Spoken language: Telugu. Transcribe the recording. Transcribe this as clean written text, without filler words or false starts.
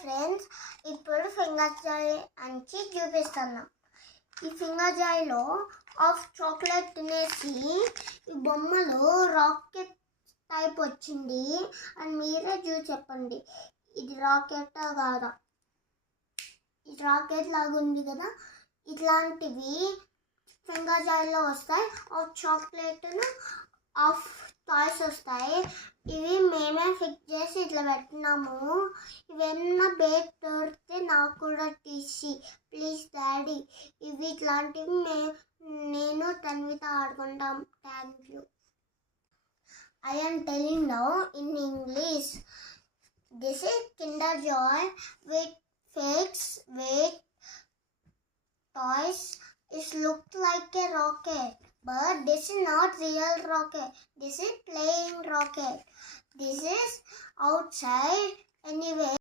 ఫ్రెండ్స్, ఇప్పుడు ఫింగర్ జాయ్ అంచి చూపిస్తున్నాం. ఈ ఫింగర్ జాయ్లో ఆఫ్ చాక్లెట్ తినేసి ఈ బొమ్మలో రాకెట్ టైప్ వచ్చింది అని మీరే చూసి చెప్పండి. ఇది రాకెట్టా కాదా? ఇది రాకెట్ లాగా ఉంది కదా. ఇట్లాంటివి ఫింగర్ జాయ్లో వస్తాయి. ఆఫ్ చాక్లెట్ను ఆఫ్ టాయ్స్ వస్తాయి. ఇవి మేమే ఫిక్స్ చేసి ఇట్లా పెట్టినాము. ఇవేమన్నా బేక్ దొరికితే నాకు కూడా తీసి ప్లీజ్ డాడీ. ఇవి ఇట్లాంటివి నేను తన్విత ఆడుకుంటాం. Thank you. I am telling now in English. This is Kinder Joy with fakes, with toys. It looks like a rocket, but this is not real rocket. This is playing rocket. This is outside anyway.